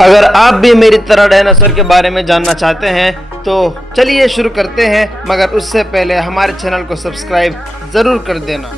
अगर आप भी मेरी तरह डायनासोर के बारे में जानना चाहते हैं तो चलिए शुरू करते हैं, मगर उससे पहले हमारे चैनल को सब्सक्राइब ज़रूर कर देना।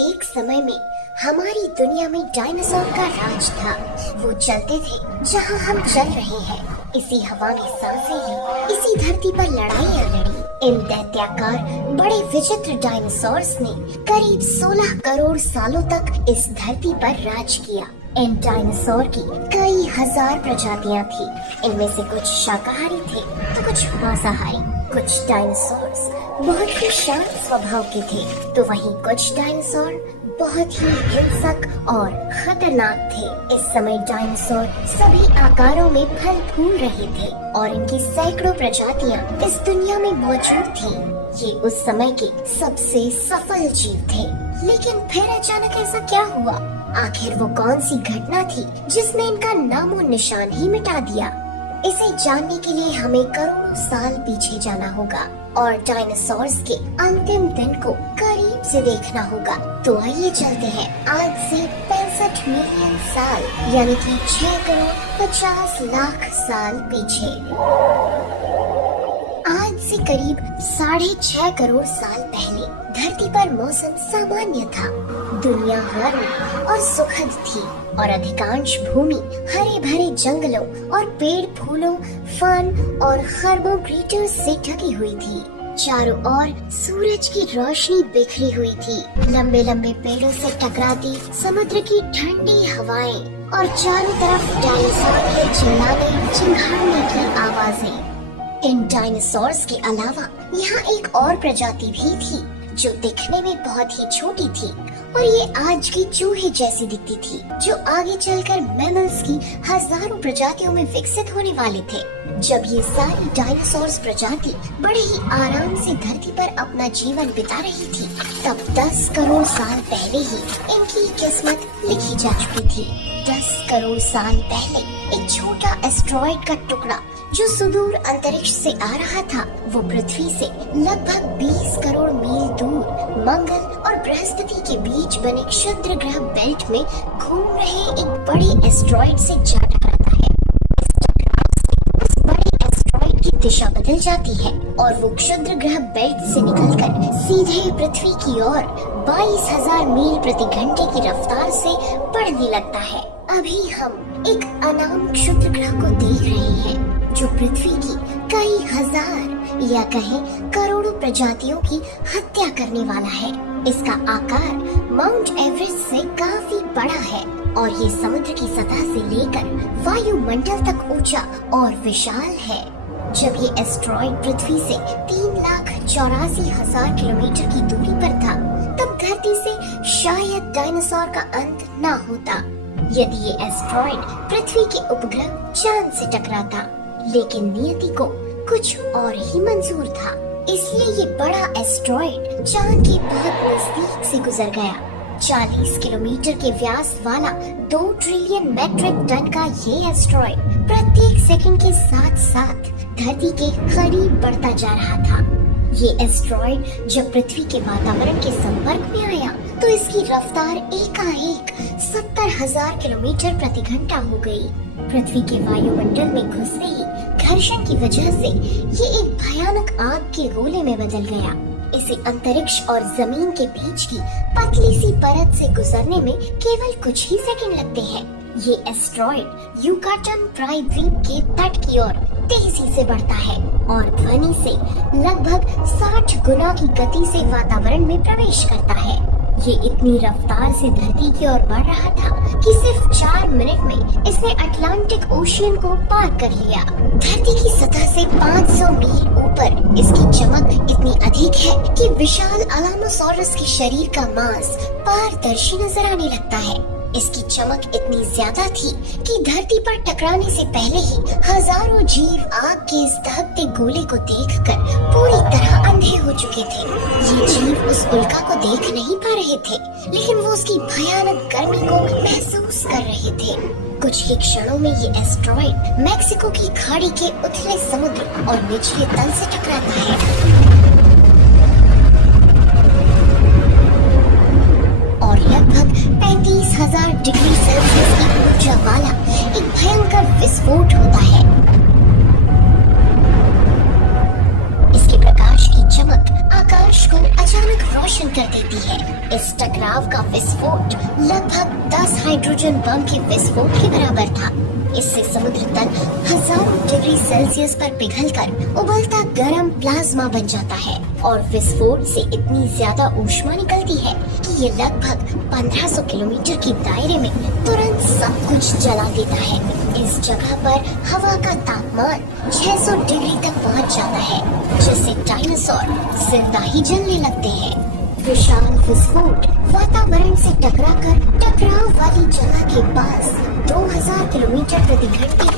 एक समय में हमारी दुनिया में डायनासोर का राज था। वो चलते थे जहाँ हम चल रहे हैं, इसी हवा में सांसें ली, इसी धरती पर लड़ाइयाँ लड़ी। इन दैत्याकार बड़े विचित्र डायनासोर्स ने करीब 16 करोड़ सालों तक इस धरती पर राज किया। इन डायनासोर की कई हजार प्रजातियां थी। इनमें से कुछ शाकाहारी थे तो कुछ मांसाहारी। कुछ डायनासोर्स बहुत ही शांत स्वभाव के थे तो वहीं कुछ डायनासोर बहुत ही हिंसक और खतरनाक थे। इस समय डायनासोर सभी आकारों में फल फूल रहे थे और इनकी सैकड़ों प्रजातियां इस दुनिया में मौजूद थीं। ये उस समय के सबसे सफल जीव थे। लेकिन फिर अचानक ऐसा क्या हुआ? आखिर वो कौन सी घटना थी जिसने इनका नामो निशान ही मिटा दिया? इसे जानने के लिए हमें करोड़ों साल पीछे जाना होगा और डायनासोर्स के अंतिम दिन को करीब से देखना होगा। तो आइए चलते हैं आज से 65 मिलियन साल यानी कि 6 करोड़ 50 लाख साल पीछे। आज से करीब 6.5 करोड़ साल पहले धरती पर मौसम सामान्य था। दुनिया गर्म और सुखद थी और अधिकांश भूमि हरे भरे जंगलों और पेड़ फूलों, फन और खरबों क्रीटर्स से ढकी हुई थी। चारों ओर सूरज की रोशनी बिखरी हुई थी। लंबे लंबे पेड़ों से टकराती समुद्र की ठंडी हवाएं और चारों तरफ डायनासोर के चिल्लाने चिंघाड़ने की आवाजें। इन डायनासोर्स के अलावा यहाँ एक और प्रजाति भी थी जो दिखने में बहुत ही छोटी थी और ये आज की चूहे जैसी दिखती थी, जो आगे चलकर मैमल्स की हजारों प्रजातियों में विकसित होने वाले थे। जब ये सारी डायनासोर्स प्रजाति बड़े ही आराम से धरती पर अपना जीवन बिता रही थी, तब 10 करोड़ साल पहले ही इनकी किस्मत लिखी जा चुकी थी। 10 करोड़ साल पहले एक छोटा एस्ट्रॉइड का टुकड़ा जो सुदूर अंतरिक्ष से आ रहा था, वो पृथ्वी से लगभग 20 करोड़ मील दूर मंगल और बृहस्पति के बीच बने क्षुद्र ग्रह बेल्ट में घूम रहे एक बड़े एस्ट्रॉइड से जा टकराता है। इस टकराव से उस बड़े एस्ट्रॉइड की दिशा बदल जाती है और वो क्षुद्र ग्रह बेल्ट से निकलकर सीधे पृथ्वी की ओर 22,000 मील प्रति घंटे की रफ्तार से बढ़ने लगता है। अभी हम एक अनाम क्षुद्र ग्रह को देख रहे हैं जो पृथ्वी की कई हजार या कहें करोड़ों प्रजातियों की हत्या करने वाला है। इसका आकार माउंट एवरेस्ट से काफी बड़ा है और ये समुद्र की सतह से लेकर वायुमंडल तक ऊंचा और विशाल है। जब ये एस्ट्रॉइड पृथ्वी से 3,84,000 किलोमीटर की दूरी पर था, तब धरती से शायद डायनासोर का अंत न होता यदि ये एस्ट्रॉइड पृथ्वी के उपग्रह चांद से टकराता। लेकिन नियति को कुछ और ही मंजूर था, इसलिए ये बड़ा एस्ट्रॉइड चांद के बहुत नजदीक से गुजर गया। 40 किलोमीटर के व्यास वाला 2 ट्रिलियन मेट्रिक टन का ये एस्ट्रॉइड प्रत्येक सेकंड के साथ साथ धरती के करीब बढ़ता जा रहा था। ये एस्ट्रॉइड जब पृथ्वी के वातावरण के संपर्क में आया तो इसकी रफ्तार एकाएक 70,000 किलोमीटर प्रति घंटा हो गई। पृथ्वी के वायुमंडल में घुसते ही घर्षण की वजह से ये एक भयानक आग के गोले में बदल गया। इसे अंतरिक्ष और जमीन के बीच की पतली सी परत से गुजरने में केवल कुछ ही सेकंड लगते हैं। ये एस्ट्रॉइड युकाटन प्रायद्वीप के तट की ओर तेजी से बढ़ता है और ध्वनि से लगभग 60 गुना की गति से वातावरण में प्रवेश करता है। ये इतनी रफ्तार से धरती की ओर बढ़ रहा था कि सिर्फ 4 मिनट में इसने अटलांटिक ओशियन को पार कर लिया। धरती की सतह से 500 मील ऊपर इसकी चमक इतनी अधिक है कि विशाल अलामोसॉरस के शरीर का मांस पारदर्शी नजर आने लगता है। इसकी चमक इतनी ज्यादा थी कि धरती पर टकराने से पहले ही हजारों जीव आग के इस दहकते गोले को देखकर पूरी तरह अंधे हो चुके थे। ये जीव उस उल्का को देख नहीं पा रहे थे, लेकिन वो उसकी भयानक गर्मी को महसूस कर रहे थे। कुछ ही क्षणों में ये एस्ट्रॉइड मैक्सिको की खाड़ी के उथले समुद्र और निचले तल से टकराता है। रोशन कर देती है। इस टकराव का विस्फोट लगभग 10 हाइड्रोजन बम के विस्फोट के बराबर था। इससे समुद्र तल हजारों डिग्री सेल्सियस पर पिघलकर उबलता गर्म प्लाज्मा बन जाता है और विस्फोट से इतनी ज्यादा ऊष्मा निकलती है कि ये लगभग 1500 किलोमीटर के दायरे में तुरंत सब कुछ जला देता है। इस जगह पर हवा का तापमान 600 डिग्री तक पहुंच जाता है, जिससे डायनासोर जिंदा ही जलने लगते हैं। विशाल विस्फोट वातावरण से टकराकर टकराव वाली जगह के पास 2000 किलोमीटर प्रति घंटे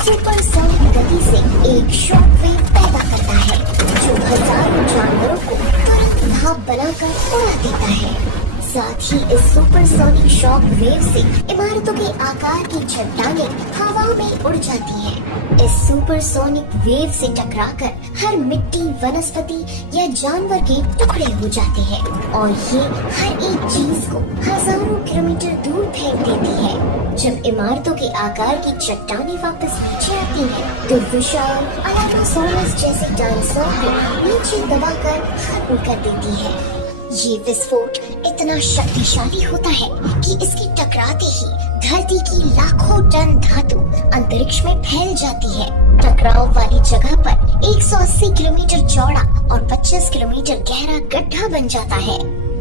सुपरसोनिक गति से एक शॉक वेव पैदा करता है, जो हजारों जानवरों को तुरंत भाप बनाकर उड़ा देता है। साथ ही इस सुपरसोनिक शॉक वेव से इमारतों के आकार की चट्टानें हवा में उड़ जाती हैं। इस सुपरसोनिक वेव से टकराकर हर मिट्टी, वनस्पति या जानवर के टुकड़े हो जाते हैं और ये हर एक चीज को हजारों किलोमीटर दूर फेंक देती है। जब इमारतों के आकार की चट्टानें वापस नीचे आती हैं, तो विशाल अलामासोरस जैसे डायनासोर को नीचे दबाकर खत्म कर देती है। ये विस्फोट इतना शक्तिशाली होता है कि इसके टकराते ही धरती की लाखों टन धातु अंतरिक्ष में फैल जाती है। टकराव वाली जगह पर 180 किलोमीटर चौड़ा और 25 किलोमीटर गहरा गड्ढा बन जाता है।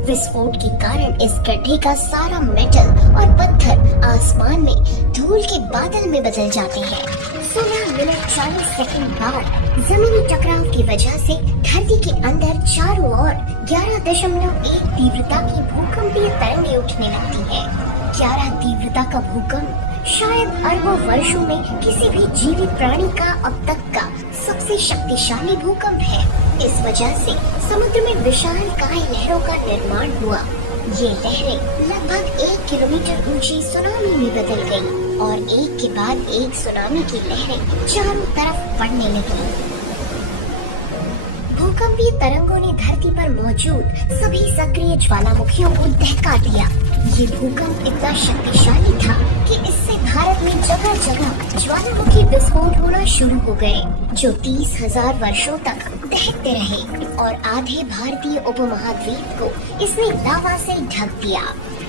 विस्फोट के कारण इस गड्ढे का सारा मेटल और पत्थर आसमान में धूल के बादल में बदल जाते हैं। 16 मिनट 40 सेकंड बाद जमीनी टकराव की वजह से धरती के अंदर चारों ओर 11.1 तीव्रता की भूकंपीय तरंगें उठने लगती है। 11 तीव्रता का भूकंप शायद अरबों वर्षों में किसी भी जीवित प्राणी का अब तक का सबसे शक्तिशाली भूकंप है। इस वजह से समुद्र में विशालकाय लहरों का निर्माण हुआ। ये लहरें लगभग 1 किलोमीटर ऊंची सुनामी में बदल गई और एक के बाद एक सुनामी की लहरें चारों तरफ बढ़ने लगी। भूकंपीय तरंगों ने धरती पर मौजूद सभी सक्रिय ज्वालामुखियों को दहका दिया। ये भूकंप इतना शक्तिशाली था कि इससे भारत में जगह जगह ज्वालामुखी विस्फोट होना शुरू हो गए, जो 30,000 वर्षों तक दहकते रहे और आधे भारतीय उपमहाद्वीप को इसने लावा से ढक दिया।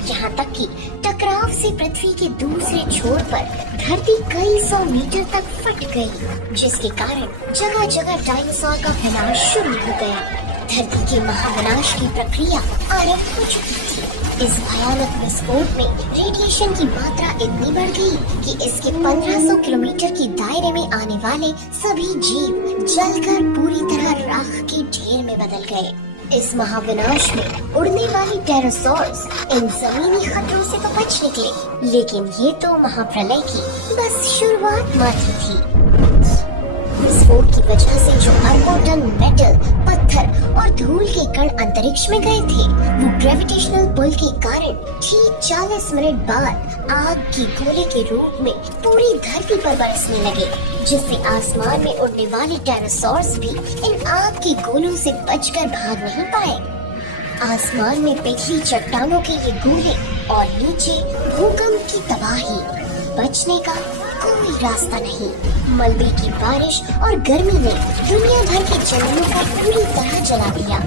यहाँ तक कि टकराव से पृथ्वी के दूसरे छोर पर धरती कई 100 मीटर तक फट गई, जिसके कारण जगह जगह डायनासोर का विनाश शुरू हो गया। धरती के महाविनाश की प्रक्रिया आरंभ हो चुकी थी। इस भयानक विस्फोट में रेडिएशन की मात्रा इतनी बढ़ गई कि इसके 1500 किलोमीटर के दायरे में आने वाले सभी जीव जलकर पूरी तरह राख के ढेर में बदल गए। इस महाविनाश में उड़ने वाली टेरोसॉर्स इन जमीनी खतरों से तो बच निकले, लेकिन ये तो महाप्रलय की बस शुरुआत मात्र थी। विस्फोट की वजह से जो अरबों टन मेटल, पत्थर और धूल के कण अंतरिक्ष में गए थे, वो ग्रेविटेशनल पुल के कारण ठीक 40 मिनट बाद आग की गोले के रूप में पूरी धरती पर बरसने लगे, जिससे आसमान में उड़ने वाले डायनासोर्स भी इन आग के गोलों से बचकर भाग नहीं पाए। आसमान में पिघली चट्टानों के ये गोले और नीचे भूकंप की तबाही, बचने का कोई रास्ता नहीं। मलबे की बारिश और गर्मी ने दुनिया भर के जंगलों को पूरी तरह जला दिया।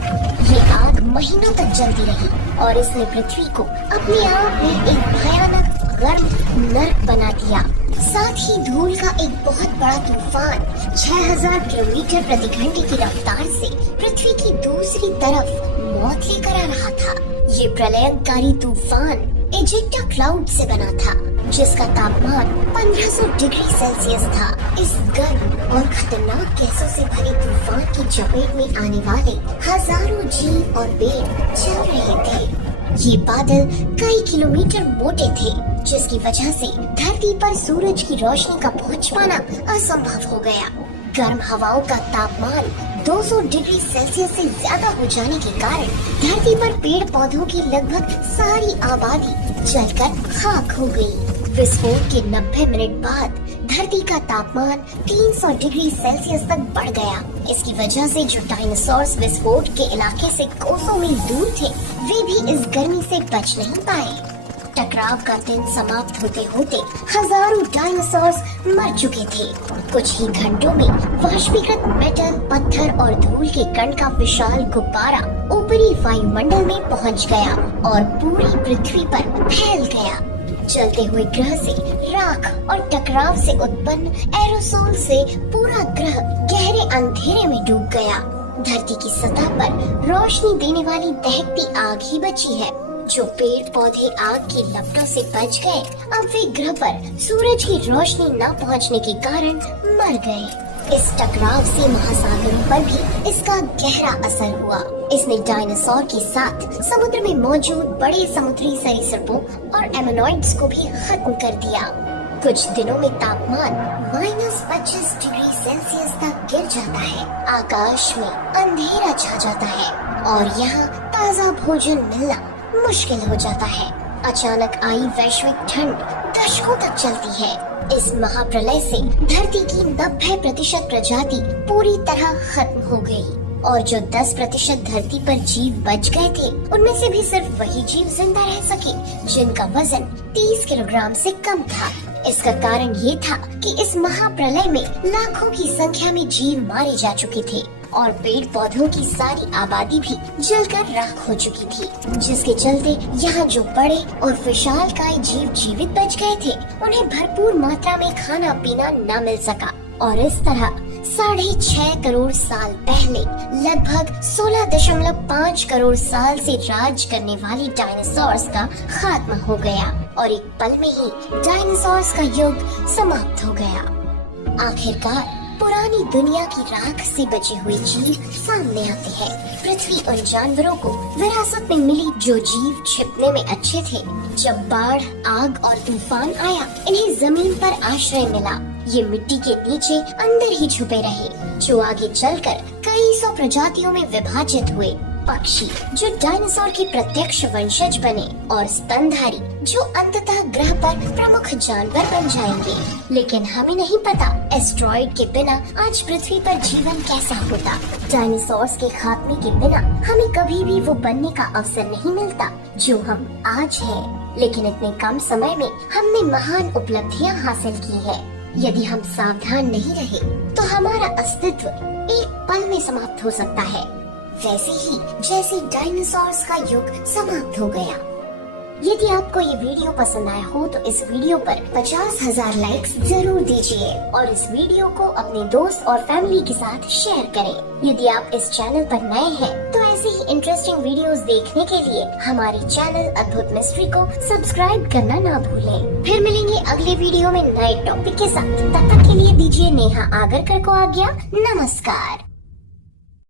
ये आग महीनों तक जलती रही और इसने पृथ्वी को अपने आप में एक भयानक गर्म नर्क बना दिया। साथ ही धूल का एक बहुत बड़ा तूफान 6000 किलोमीटर प्रति घंटे की रफ्तार से पृथ्वी की दूसरी तरफ मौत लेकर आ रहा था। ये प्रलयंकारी तूफान इजेक्टा क्लाउड से बना था, जिसका तापमान 1500 डिग्री सेल्सियस था। इस गर्म और खतरनाक गैसों से भरे तूफान की चपेट में आने वाले हजारों जीव और पेड़ जल रहे थे। ये बादल कई किलोमीटर मोटे थे, जिसकी वजह से धरती पर सूरज की रोशनी का पहुंच पाना असंभव हो गया। गर्म हवाओं का तापमान 200 डिग्री सेल्सियस से ज्यादा हो जाने के कारण धरती पर पेड़ पौधों की लगभग सारी आबादी जलकर खाक हो गई। विस्फोट के 90 मिनट बाद धरती का तापमान 300 डिग्री सेल्सियस तक बढ़ गया। इसकी वजह से जो डायनासोर्स विस्फोट के इलाके से कोसों मील दूर थे, वे भी इस गर्मी से बच नहीं पाए। टकराव का दिन समाप्त होते होते हजारों डायनासोर्स मर चुके थे। कुछ ही घंटों में वाष्पीकृत मेटल, पत्थर और धूल के कण का विशाल गुब्बारा ऊपरी वायुमंडल में पहुंच गया और पूरी पृथ्वी पर फैल गया। जलते हुए ग्रह से राख और टकराव से उत्पन्न एरोसोल से पूरा ग्रह गहरे अंधेरे में डूब गया। धरती की सतह पर रोशनी देने वाली दहकती आग ही बची है। जो पेड़ पौधे आग की लपटों से बच गए, अब वे ग्रह पर सूरज की रोशनी न पहुंचने के कारण मर गए। इस टकराव से महासागरों पर भी इसका गहरा असर हुआ। इसने डायनासोर के साथ समुद्र में मौजूद बड़े समुद्री सरीसृपों और एमोनॉइड्स को भी खत्म कर दिया। कुछ दिनों में तापमान -25 डिग्री सेल्सियस तक गिर जाता है। आकाश में अंधेरा छा जाता है और यहाँ ताज़ा भोजन मिलना मुश्किल हो जाता है। अचानक आई वैश्विक ठंड दशकों तक चलती है। इस महाप्रलय से धरती की 90% प्रजाति पूरी तरह खत्म हो गई और जो 10% धरती पर जीव बच गए थे, उनमें से भी सिर्फ वही जीव जिंदा रह सके जिनका वजन 30 किलोग्राम से कम था। इसका कारण ये था कि इस महाप्रलय में लाखों की संख्या में जीव मारे जा चुके थे और पेड़ पौधों की सारी आबादी भी जलकर राख हो चुकी थी, जिसके चलते यहाँ जो बड़े और विशालकाय जीव जीवित बच गए थे, उन्हें भरपूर मात्रा में खाना पीना न मिल सका और इस तरह 6.5 करोड़ साल पहले लगभग 16.5 करोड़ साल से राज करने वाली डायनासोर्स का खात्मा हो गया और एक पल में ही डायनासोर्स का युग समाप्त हो गया। आखिरकार पुरानी दुनिया की राख से बचे हुए जीव सामने आते हैं। पृथ्वी उन जानवरों को विरासत में मिली जो जीव छिपने में अच्छे थे। जब बाढ़, आग और तूफान आया, इन्हें जमीन पर आश्रय मिला। ये मिट्टी के नीचे अंदर ही छुपे रहे, जो आगे चलकर कई सौ प्रजातियों में विभाजित हुए। पक्षी जो डायनासोर के प्रत्यक्ष वंशज बने और स्तनधारी जो अंततः ग्रह पर प्रमुख जानवर बन जाएंगे। लेकिन हमें नहीं पता एस्ट्रॉइड के बिना आज पृथ्वी पर जीवन कैसा होता। डायनासोर्स के खात्मे के बिना हमें कभी भी वो बनने का अवसर नहीं मिलता जो हम आज हैं। लेकिन इतने कम समय में हमने महान उपलब्धियां हासिल की है। यदि हम सावधान नहीं रहे तो हमारा अस्तित्व एक पल में समाप्त हो सकता है, वैसे ही जैसे डायनासोर्स का युग समाप्त हो गया। यदि आपको ये वीडियो पसंद आया हो तो इस वीडियो पर 50,000 लाइक्स जरूर दीजिए और इस वीडियो को अपने दोस्त और फैमिली के साथ शेयर करें। यदि आप इस चैनल पर नए हैं तो ऐसे ही इंटरेस्टिंग वीडियोस देखने के लिए हमारे चैनल अद्भुत मिस्ट्री को सब्सक्राइब करना ना भूलें। फिर मिलेंगे अगले वीडियो में नए टॉपिक के साथ। तब तक के लिए दीजिए नेहा आगरकर को आज्ञा। नमस्कार।